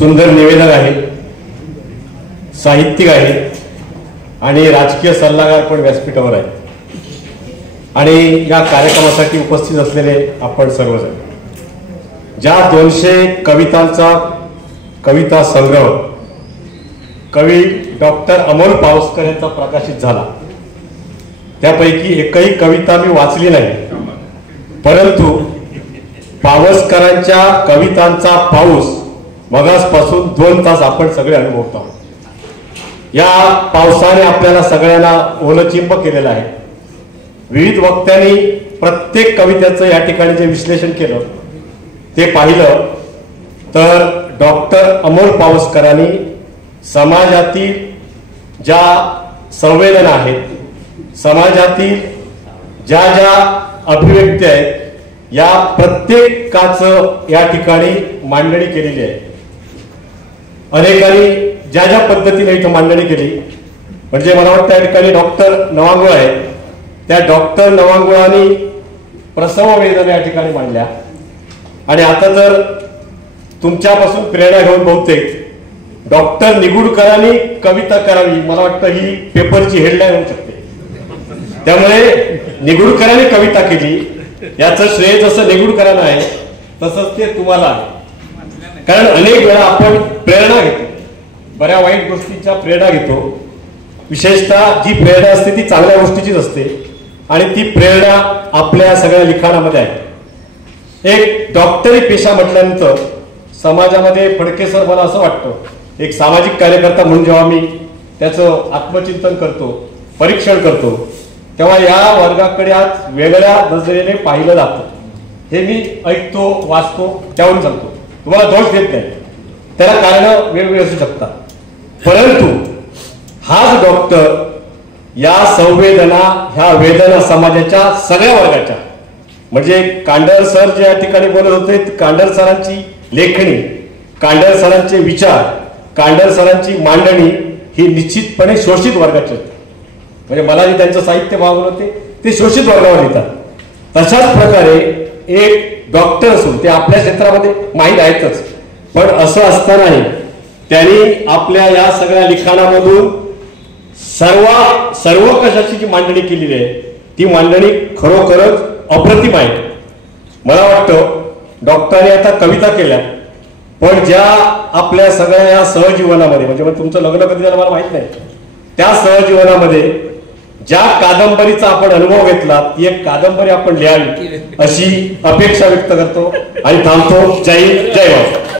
सुंदर निवेदक आहे, साहित्यिक आहे आणि राजकीय सल्लागार पण व्यासपीठावर आहे। आणि या कार्यक्रमासाठी उपस्थित असलेले आपण सर्वजण, ज्या 200 कवितांचा कविता संग्रह कवी डॉक्टर अमोल पावसकर यांचा प्रकाशित झाला, त्यापैकी एकही कविता मी वाचली नाही, परंतु पावसकरांच्या कवितांचा पाऊस मगासपासून 2 तास आपण सगळे अनुभवत आहोत। या पावसाने आपल्याला सगळ्यांना ओलचिंब केलेलं आहे। विविध वक्त्यांनी प्रत्येक कवितेचं या ठिकाणी जे विश्लेषण केलं ते पाहिलं तर डॉक्टर अमोल पावसकरांनी समाजातील ज्या संवेदना आहेत, समाजातील ज्या ज्या अभिव्यक्ती आहेत, या प्रत्येकाचं या ठिकाणी मांडणी केलेली आहे। अनेकांनी ज्या ज्या पद्धतीने इथं मांडणी केली, म्हणजे मला वाटतं या ठिकाणी डॉक्टर नवांगुळ आहे, त्या डॉक्टर नवांगुळांनी प्रसव वेदना या ठिकाणी मांडल्या। आणि आता तर तुमच्यापासून प्रेरणा घेऊन बहुतेक डॉक्टर निगुडकरांनी कविता करावी, मला वाटतं ही पेपरची हेडलाईन होऊ शकते। त्यामुळे निगुडकरांनी कविता केली याचं श्रेय जसं निगुडकरांना आहे तसंच ते तुम्हाला आहे। कारण अनेक वेळा आपण प्रेरणा घेतो, बऱ्या वाईट गोष्टींच्या प्रेरणा घेतो, विशेषतः जी प्रेरणा असते ती चांगल्या गोष्टीचीच असते आणि ती प्रेरणा आपल्या सगळ्या लिखाणामध्ये आहे। एक डॉक्टरी पेशा म्हटल्यानंतर समाजामध्ये फडकेसर, मला असं वाटतं एक सामाजिक कार्यकर्ता म्हणून जेव्हा मी त्याचं आत्मचिंतन करतो, परीक्षण करतो, तेव्हा या वर्गाकडे आज वेगळ्या नजरेने पाहिलं जातं। हे मी ऐकतो, वाचतो, त्यावरून सांगतो, तुम्हाला दोष देत नाही, त्याला कारण वेगवेगळे असू शकतात, परंतु हाच डॉक्टर या संवेदना, ह्या वेदना समाजाच्या सगळ्या वर्गाच्या, म्हणजे कांडर सर जे या ठिकाणी बोलत होते, कांडर सरांची लेखणी, कांडर सरांचे विचार, कांडर सरांची मांडणी ही निश्चितपणे शोषित वर्गाची होती। म्हणजे मला जे त्यांचं साहित्य भावलं होते ते शोषित वर्गावर येतात। तशाच प्रकारे एक डॉक्टर असून ते आपल्या क्षेत्रामध्ये माहीत आहेतच, पण असं असतानाही त्यांनी आपल्या या सगळ्या लिखाणामधून सर्व कशाची जी मांडणी केलेली आहे ती मांडणी खरोखरच अप्रतिम आहे। मला वाटतं डॉक्टरने आता कविता केल्या, पण ज्या आपल्या सगळ्या या सहजीवनामध्ये, म्हणजे तुमचं लग्न कधी झालं मला माहित नाही, त्या सहजीवनामध्ये ज्या कादंबरीचा आपण अनुभव घेतला ती एक कादंबरी आपण लिहावी अशी अपेक्षा व्यक्त करतो आणि थांबतो। जय हिंद, जय भारत।